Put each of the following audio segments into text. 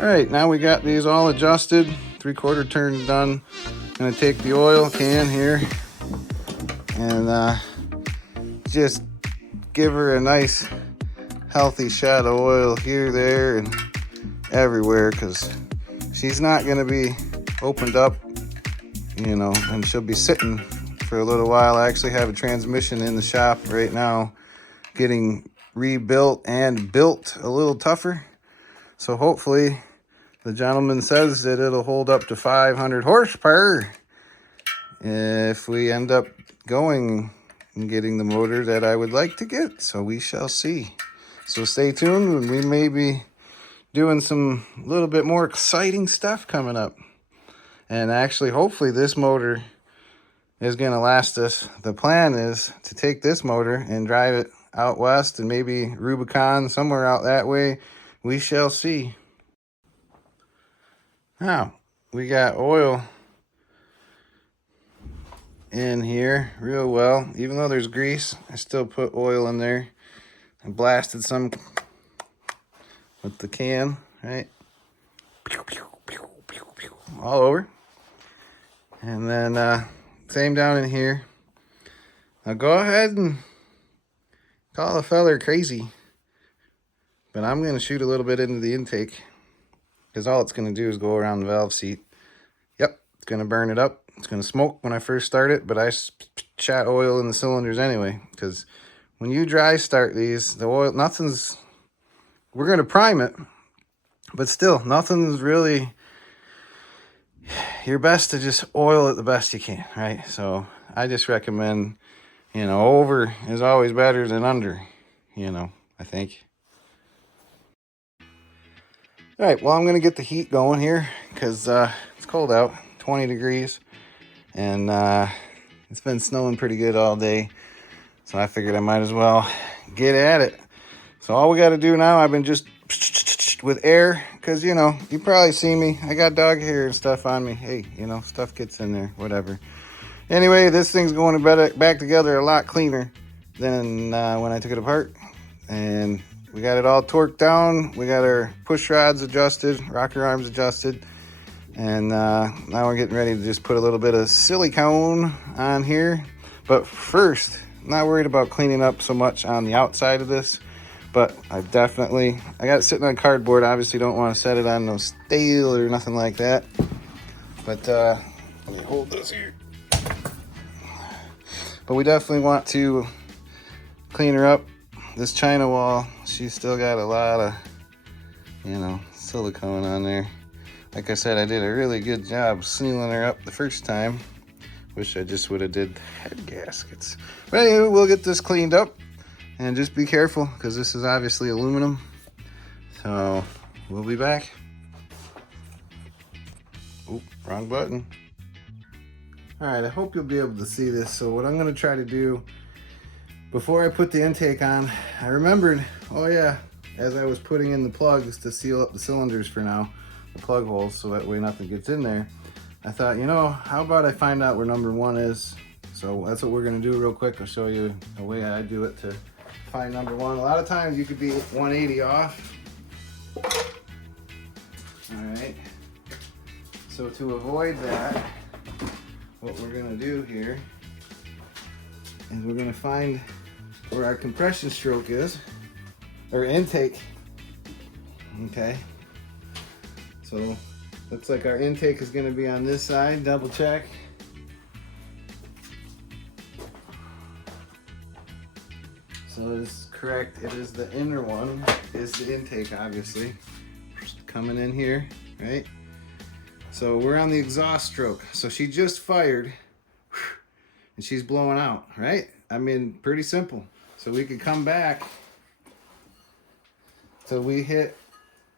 All right, now we got these all adjusted, 3/4 turns done. Gonna take the oil can here and just give her a nice healthy shot of oil here, there, and everywhere, because she's not gonna be opened up, you know, and she'll be sitting for a little while. I actually have a transmission in the shop right now getting rebuilt and built a little tougher. So hopefully the gentleman says that it'll hold up to 500 horsepower if we end up going and getting the motor that I would like to get. So we shall see. So stay tuned, and we may be doing some little bit more exciting stuff coming up. And actually, hopefully this motor is going to last us. The plan is to take this motor and drive it out west and maybe Rubicon, somewhere out that way. We shall see. Now, we got oil in here real well. Even though there's grease, I still put oil in there. I blasted some with the can, right? All over. And then same down in here. Now go ahead and call a feller crazy, but I'm going to shoot a little bit into the intake, because all it's going to do is go around the valve seat. Yep, it's going to burn it up. It's going to smoke when I first start it, but I shot oil in the cylinders anyway, because when you dry start these, the oil, we're going to prime it, but still, nothing's really your best to just oil it the best you can, right? So I just recommend, you know, over is always better than under, you know, I think. All right, well, I'm going to get the heat going here because it's cold out, 20 degrees, and it's been snowing pretty good all day. So I figured I might as well get at it. So all we got to do now, I've been just with air, because, you know, you probably see me. I got dog hair and stuff on me. Hey, you know, stuff gets in there, whatever. Anyway, this thing's going back together a lot cleaner than when I took it apart. And we got it all torqued down. We got our push rods adjusted, rocker arms adjusted. And now we're getting ready to just put a little bit of silicone on here. But first, I'm not worried about cleaning up so much on the outside of this. But I got it sitting on cardboard. Obviously don't want to set it on no steel or nothing like that. But let me hold this here. But we definitely want to clean her up. This China wall, she's still got a lot of, you know, silicone on there. Like I said, I did a really good job sealing her up the first time. Wish I just would have did head gaskets. But anyway, we'll get this cleaned up. And just be careful, because this is obviously aluminum. So we'll be back. Oop, wrong button. All right, I hope you'll be able to see this. So what I'm going to try to do before I put the intake on, I remembered, oh yeah, as I was putting in the plugs to seal up the cylinders for now, the plug holes, so that way nothing gets in there, I thought, you know, how about I find out where number 1 is? So that's what we're going to do real quick. I'll show you the way I do it to find number 1. A lot of times you could be 180 off. All right. So to avoid that, what we're going to do here is we're going to find where our compression stroke is, or intake. Okay. So looks like our intake is going to be on this side. Double check. So this is correct. It is the inner one, is the intake, obviously. Coming in here, right? So we're on the exhaust stroke. So she just fired, and she's blowing out, right? I mean, pretty simple. So we could come back till we hit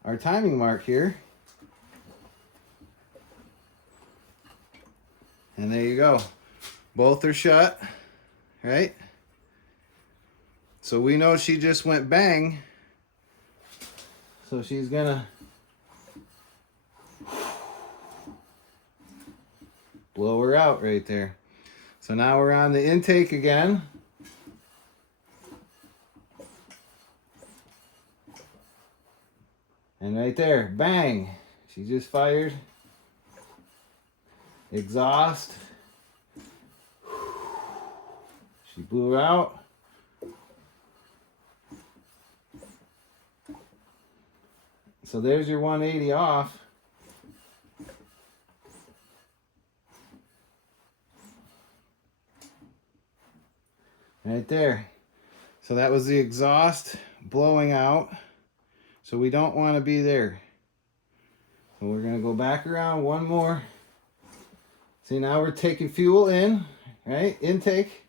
our timing mark here. And there you go. Both are shut, right? So we know she just went bang. So she's gonna blow her out right there. So now we're on the intake again. And right there, bang, she just fired. Exhaust. She blew out. So there's your 180 off. Right there. So that was the exhaust blowing out. So we don't want to be there. So we're going to go back around one more. See, now we're taking fuel in, right? Intake.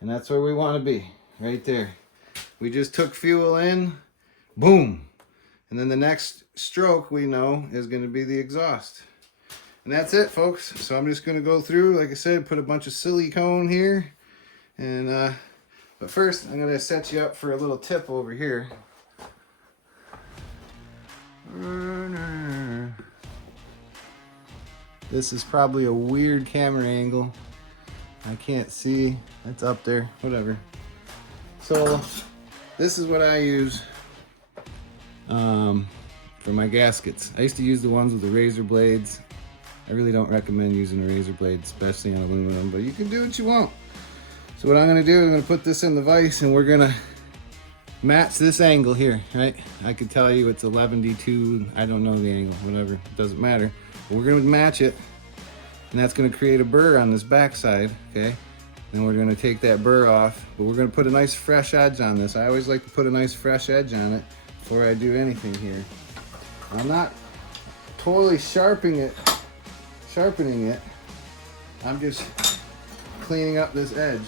And that's where we want to be, right there. We just took fuel in, boom. And then the next stroke we know is going to be the exhaust. And that's it, folks. So I'm just going to go through, like I said, put a bunch of silicone here. And but first, I'm going to set you up for a little tip over here. This is probably a weird camera angle. I can't see. It's up there. Whatever. So this is what I use for my gaskets. I used to use the ones with the razor blades. I really don't recommend using a razor blade, especially on aluminum, but you can do what you want. So what I'm going to do, I'm going to put this in the vise and we're going to match this angle here, right? I could tell you it's 11D2. I don't know the angle, whatever. It doesn't matter. But we're going to match it, and that's going to create a burr on this back side, okay? Then we're going to take that burr off, but we're going to put a nice fresh edge on this. I always like to put a nice fresh edge on it before I do anything here. I'm not totally sharpening it. I'm just cleaning up this edge.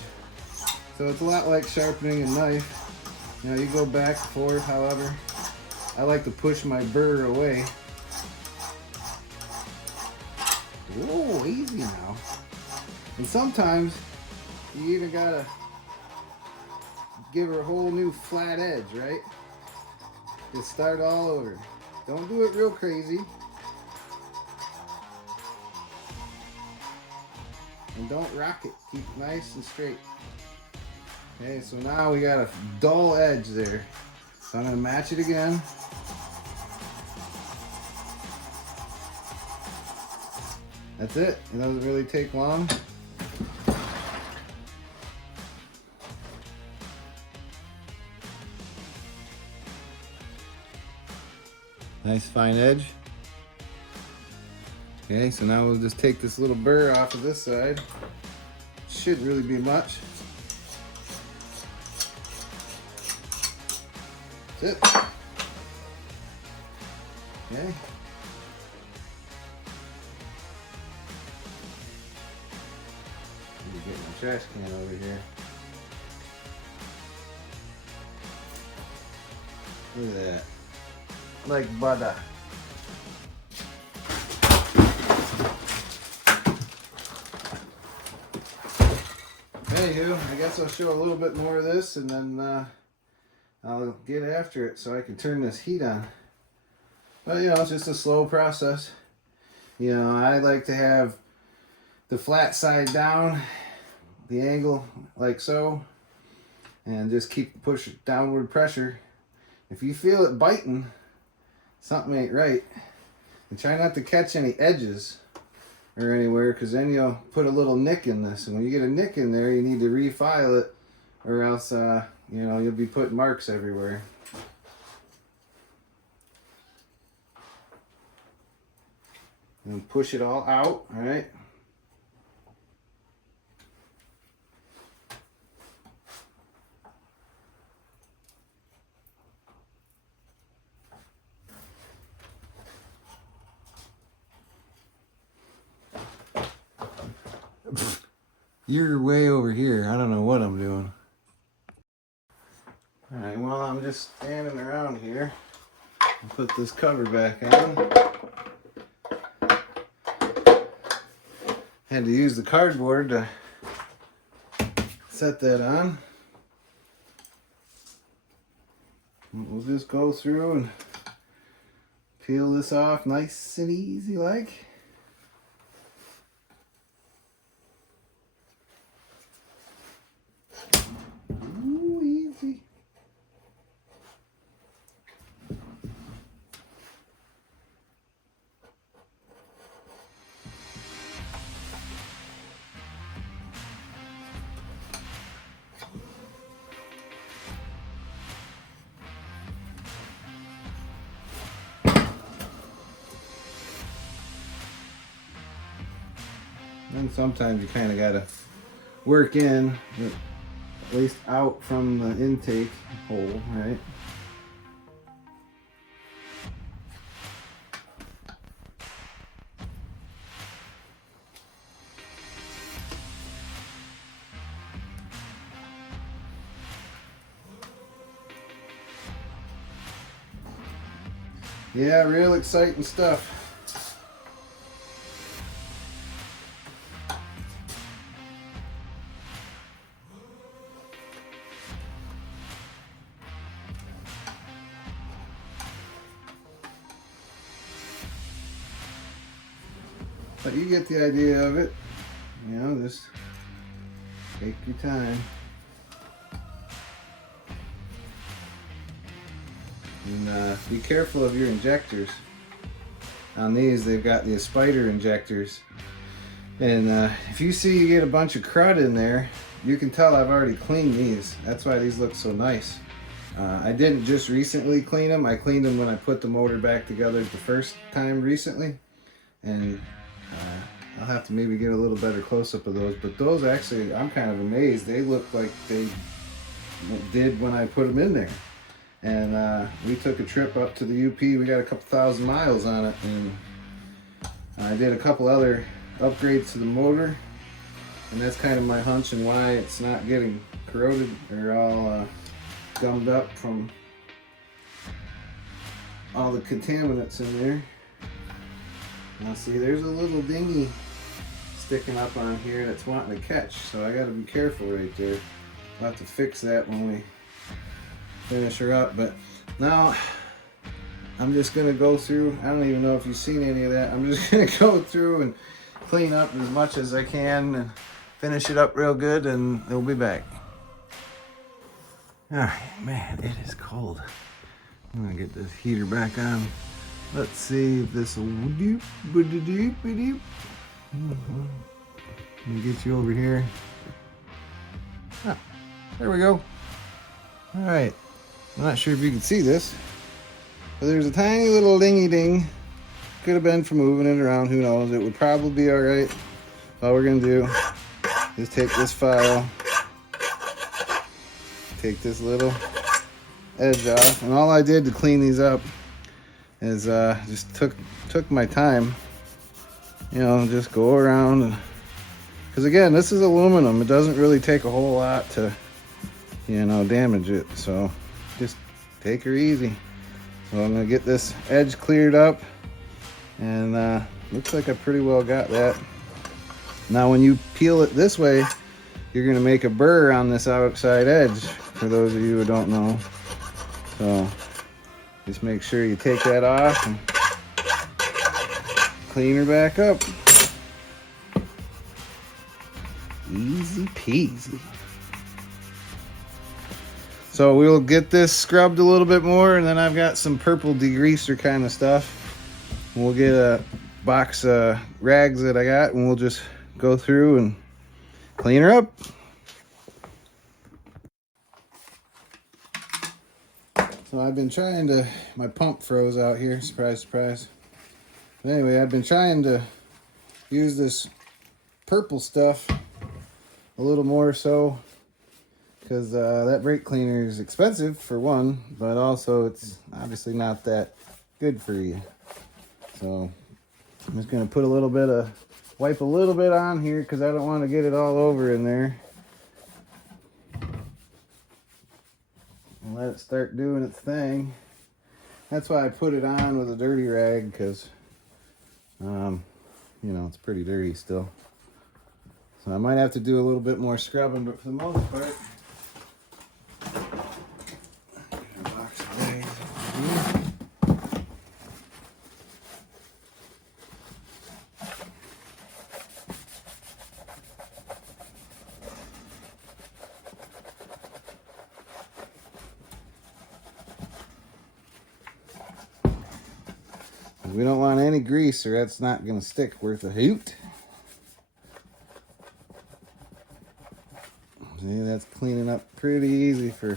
So it's a lot like sharpening a knife. You know, you go back and forth, however. I like to push my burr away. Whoa, easy now. And sometimes you even gotta give her a whole new flat edge, right? Just start all over. Don't do it real crazy. And don't rock it. Keep it nice and straight. Okay, so now we got a dull edge there. So I'm going to match it again. That's it. It doesn't really take long. Nice fine edge. Okay, so now we'll just take this little burr off of this side. Shouldn't really be much. That's it. Okay. Let me get my trash can over here. Look at that. Like butter. Anywho, I guess I'll show a little bit more of this and then I'll get after it so I can turn this heat on. But you know, it's just a slow process. You know, I like to have the flat side down, the angle like so, and just keep push downward pressure. If you feel it biting, something ain't right. And try not to catch any edges or anywhere, because then you'll put a little nick in this, and when you get a nick in there, you need to refile it, or else you know, you'll be putting marks everywhere. And push it all out, all right? You're way over here. I don't know what I'm doing. Alright, well, I'm just standing around here. I'll put this cover back on. Had to use the cardboard to set that on. We'll just go through and peel this off nice and easy like. And sometimes you kind of got to work in, at least out from the intake hole, right? Yeah, real exciting stuff. But you get the idea of it. You know, just take your time. And be careful of your injectors. On these, they've got the spider injectors. And if you see you get a bunch of crud in there, you can tell I've already cleaned these. That's why these look so nice. I didn't just recently clean them. I cleaned them when I put the motor back together the first time recently. And I'll have to maybe get a little better close-up of those. But those actually, I'm kind of amazed. They look like they did when I put them in there. And we took a trip up to the UP. We got a couple thousand miles on it. And I did a couple other upgrades to the motor. And that's kind of my hunch and why it's not getting corroded or all gummed up from all the contaminants in there. Now see, there's a little dinghy sticking up on here that's wanting to catch, so I got to be careful right there. I'll have to fix that when we finish her up. But now I'm just going to go through. I don't even know if you've seen any of that. I'm just going to go through and clean up as much as I can and finish it up real good, and we'll be back. All right, man, it is cold. I'm going to get this heater back on. Let's see if this will doop. Let me get you over here. Ah, there we go. All right. I'm not sure if you can see this, but there's a tiny little dingy ding. Could have been for moving it around. Who knows? It would probably be all right. All we're gonna do is take this file, take this little edge off, and all I did to clean these up is just took my time, you know, just go around, because again, this is aluminum. It doesn't really take a whole lot to, you know, damage it, so just take her easy. So I'm gonna get this edge cleared up, and looks like I pretty well got that. Now when you peel it this way, you're gonna make a burr on this outside edge, for those of you who don't know. So just make sure you take that off and clean her back up. Easy peasy. So we'll get this scrubbed a little bit more, and then I've got some purple degreaser kind of stuff. We'll get a box of rags that I got, and we'll just go through and clean her up. So I've been trying to, my pump froze out here, surprise, surprise. But anyway, I've been trying to use this purple stuff a little more so, because that brake cleaner is expensive for one, but also it's obviously not that good for you. So I'm just gonna put a little bit of, wipe a little bit on here because I don't want to get it all over in there. And let it start doing its thing. That's why I put it on with a dirty rag, because you know, it's pretty dirty still. So I might have to do a little bit more scrubbing, but for the most part, a box of rags over here. We don't want any grease, or that's not going to stick worth a hoot. See, that's cleaning up pretty easy for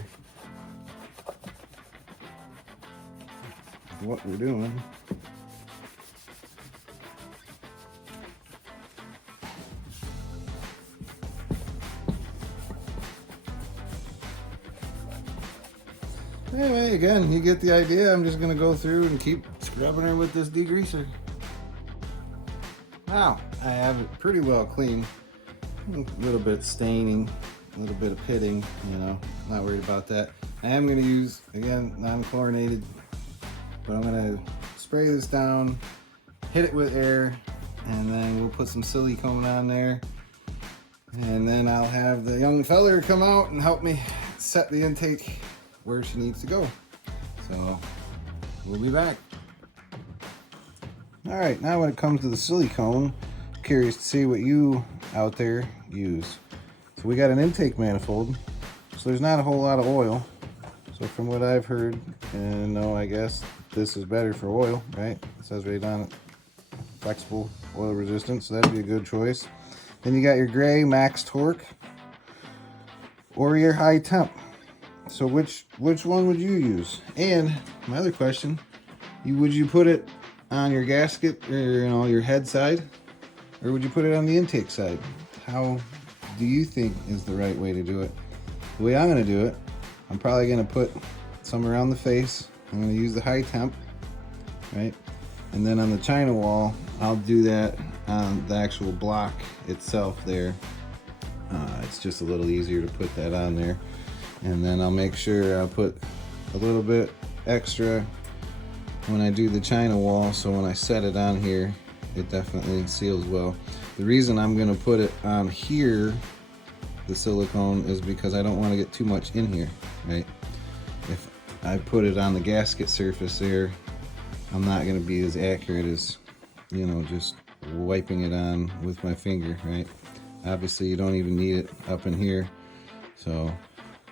what we're doing. Anyway, again, you get the idea. I'm just gonna go through and keep scrubbing her with this degreaser. Now, I have it pretty well clean. A little bit staining, a little bit of pitting, you know, not worried about that. I am gonna use, again, non-chlorinated, but I'm gonna spray this down, hit it with air, and then we'll put some silicone on there. And then I'll have the young feller come out and help me set the intake where she needs to go. So we'll be back. All right, now when it comes to the silicone, I'm curious to see what you out there use. So we got an intake manifold, so there's not a whole lot of oil. So from what I've heard, and no, I guess this is better for oil, right? It says right on it, flexible, oil resistant, so that'd be a good choice. Then you got your gray max torque or your high temp. So which one would you use? And my other question, would you put it on your gasket or, you know, your head side, or would you put it on the intake side? How do you think is the right way to do it? The way I'm going to do it, I'm probably going to put some around the face. I'm going to use the high temp, right? And then on the China wall, I'll do that on the actual block itself there. It's just a little easier to put that on there. And then I'll make sure I put a little bit extra when I do the China wall, so when I set it on here, it definitely seals well. The reason I'm going to put it on here, the silicone, is because I don't want to get too much in here, right? If I put it on the gasket surface there, I'm not going to be as accurate as, you know, just wiping it on with my finger, right? Obviously you don't even need it up in here. So,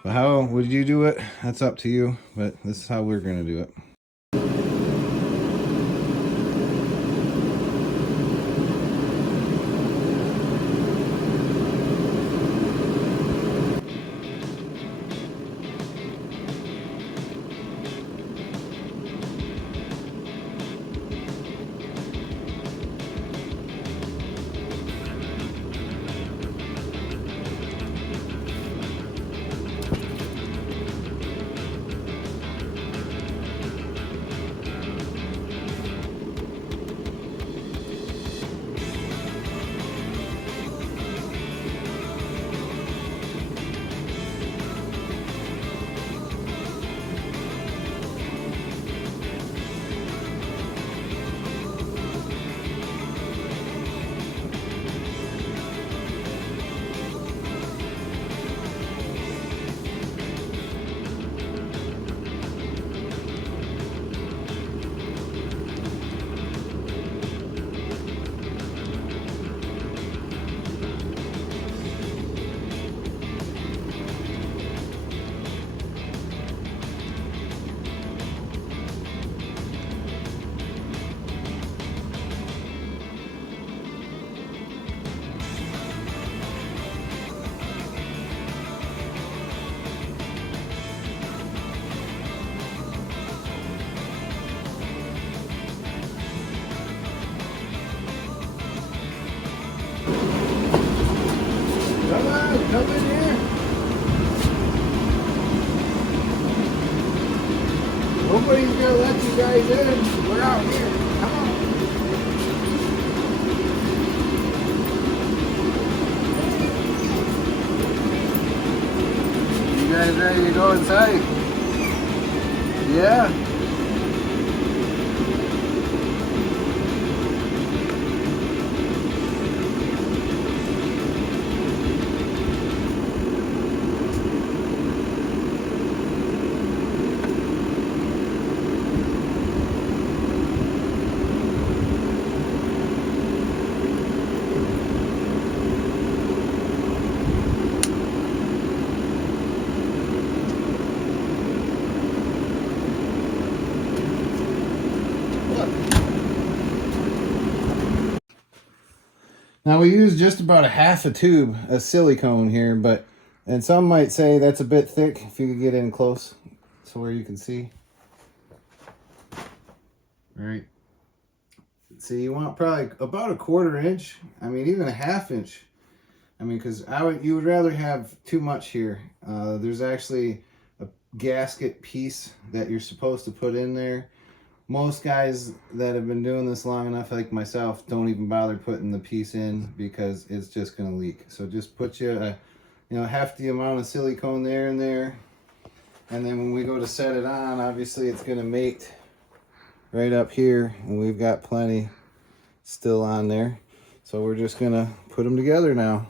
but how would you do it? That's up to you, but this is how we're going to do it. Come in here. Nobody's gonna let you guys in. We're out here. Come on. You guys ready to go inside? Yeah. Now we use just about a half a tube of silicone here, and some might say that's a bit thick. If you could get in close to where you can see. All right. See, you want probably about a 1/4 inch. I mean, even a 1/2 inch. I mean, because you would rather have too much here. There's actually gasket piece that you're supposed to put in there. Most guys that have been doing this long enough, like myself, don't even bother putting the piece in because it's just going to leak. So just put you a hefty amount of silicone there and there, and then when we go to set it on, obviously it's going to mate right up here, and we've got plenty still on there. So we're just going to put them together now.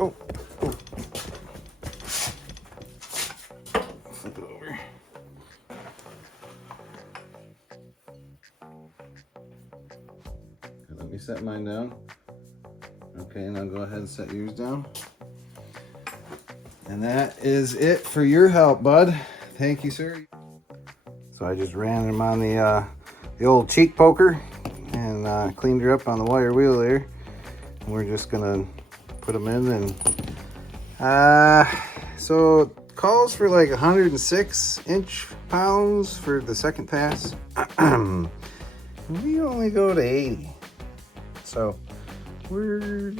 Oh, flip it over. Let me set mine down. Okay, now go ahead and set yours down. And that is it for your help, bud. Thank you, sir. So I just ran them on the old cheek poker and cleaned her up on the wire wheel there. And we're just gonna put them in, and so it calls for like 106 inch-pounds for the second pass. We only go to 80, so we're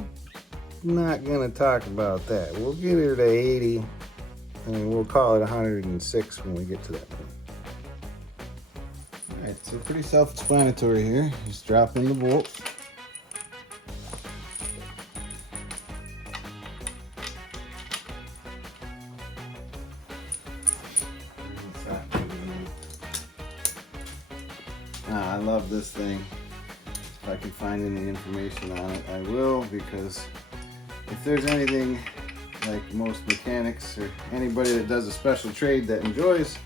not gonna talk about that. We'll get her to 80 and we'll call it 106 when we get to that point. All right, so pretty self-explanatory here. Just drop in the bolt. I love this thing. If I can find any information on it, I will, because if there's anything like most mechanics or anybody that does a special trade that enjoys,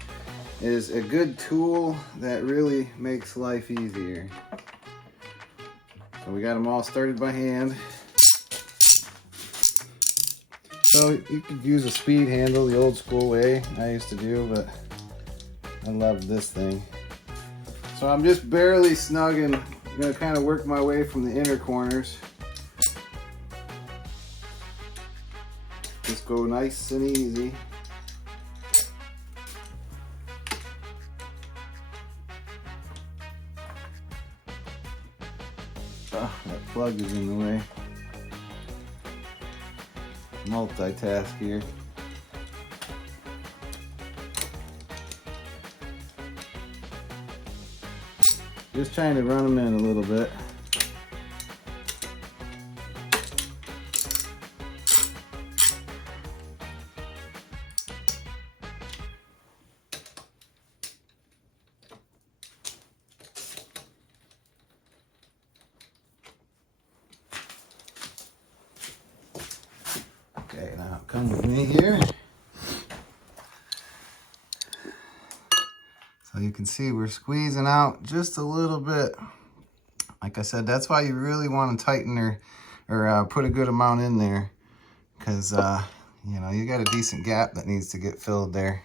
is a good tool that really makes life easier. So we got them all started by hand. So you could use a speed handle the old school way I used to do, but I love this thing. So I'm just barely snugging. I'm gonna kind of work my way from the inner corners. Just go nice and easy. Oh, that plug is in the way. Multitask here. Just trying to run them in a little bit. Okay, now come with me here. So you can see we're squeezing out just a little bit. Like I said, that's why you really want to tighten or put a good amount in there, because you know, you got a decent gap that needs to get filled there.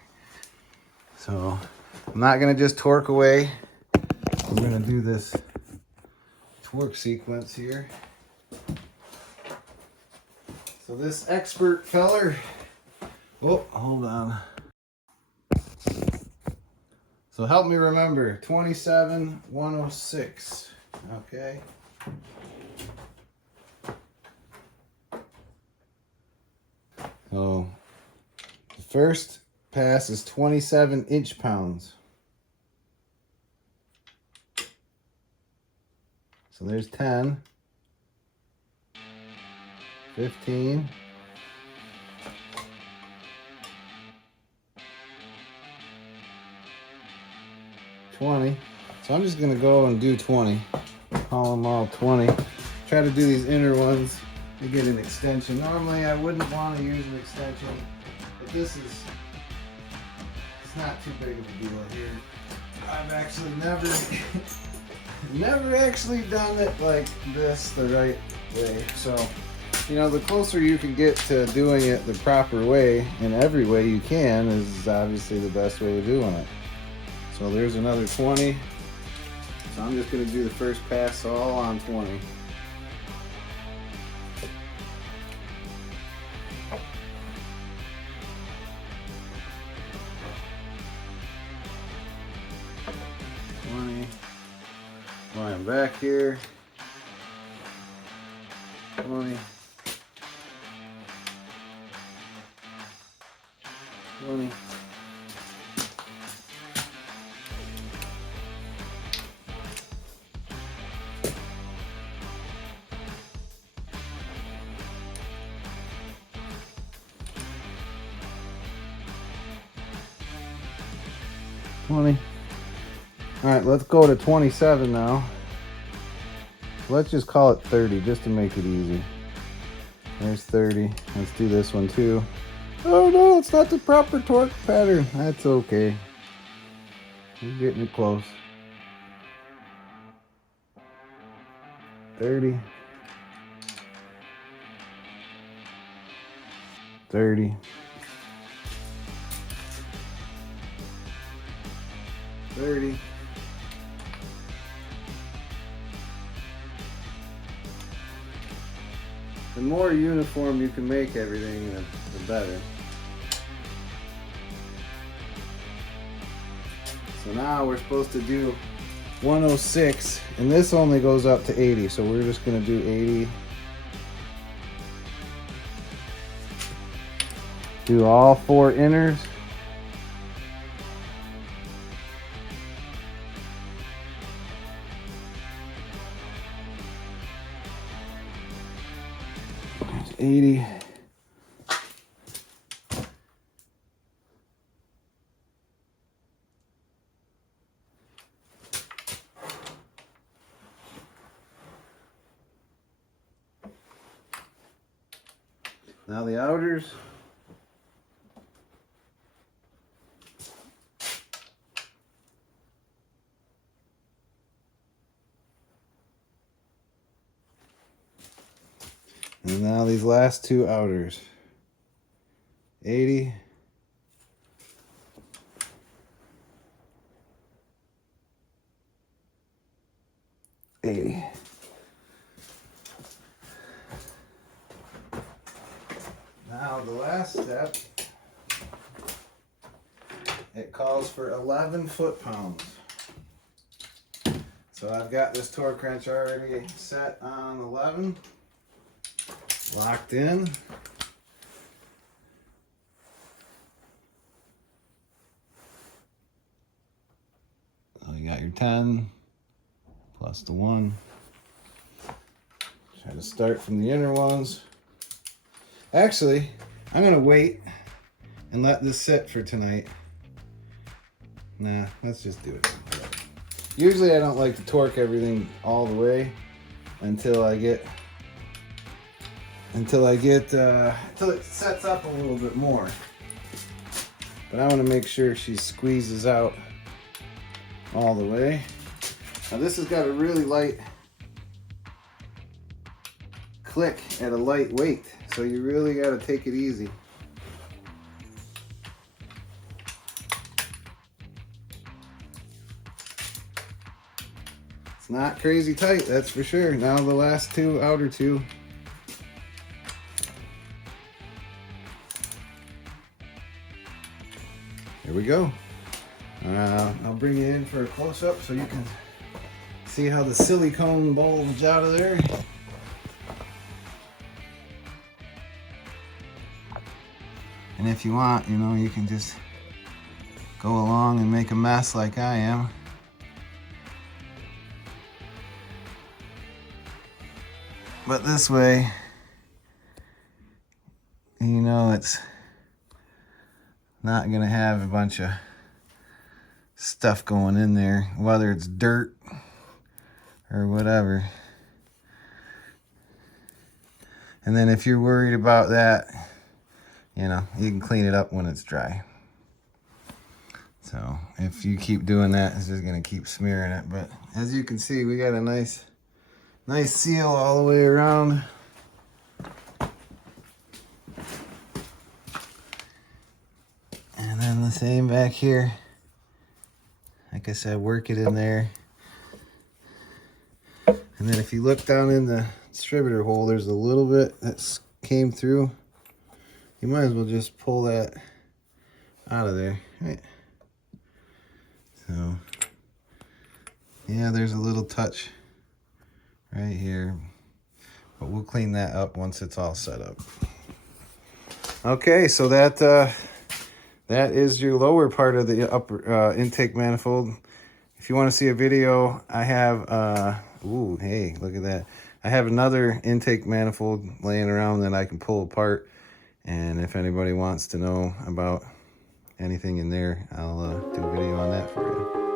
So I'm not gonna just torque away. I'm gonna do this torque sequence here. So this expert feller, oh, hold on. So help me remember, 27,106, okay? So the first pass is 27 inch-pounds. So there's 10, 15, 20. So I'm just gonna go and do 20. Call them all 20. Try to do these inner ones to get an extension. Normally I wouldn't want to use an extension, but this is, it's not too big of a deal here. I've actually never actually done it like this the right way. So, you know, the closer you can get to doing it the proper way, in every way you can, is obviously the best way of doing it. So there's another 20. So I'm just going to do the first pass all on 20. Line back here. 20. 20. All right, let's go to 27 now. Let's just call it 30 just to make it easy. There's 30. Let's do this one too. Oh no, it's not the proper torque pattern. That's okay. We're getting it close. 30. 30. 30. The more uniform you can make everything, the better. So now we're supposed to do 106, and this only goes up to 80, so we're just going to do 80. Do all 4 inners. There's 80. Now the outers. And now these last 2 outers. 80. 80. Now the last step, it calls for 11 foot-pounds. So I've got this torque wrench already set on 11, locked in. So you got your 10 plus the 1. Try to start from the inner ones. Actually, I'm gonna wait and let this sit for tonight. Nah, let's just do it. Usually I don't like to torque everything all the way until it sets up a little bit more. But I want to make sure she squeezes out all the way. Now this has got a really light click at a light weight, so you really got to take it easy. It's not crazy tight, that's for sure. Now the last 2, outer 2. Here we go. I'll bring you in for a close-up so you can see how the silicone bulges out of there. And if you want, you can just go along and make a mess like I am. But this way, it's not gonna have a bunch of stuff going in there, whether it's dirt or whatever. And then if you're worried about that, you can clean it up when it's dry. So if you keep doing that, it's just gonna keep smearing it. But as you can see, we got a nice seal all the way around. And then the same back here. Like I said, work it in there. And then if you look down in the distributor hole, there's a little bit that came through. You might as well just pull that out of there, right? So, yeah, there's a little touch right here, but we'll clean that up once it's all set up. Okay, so that that is your lower part of the upper intake manifold. If you want to see a video, I have, ooh, hey, look at that. I have another intake manifold laying around that I can pull apart. And if anybody wants to know about anything in there, I'll do a video on that for you.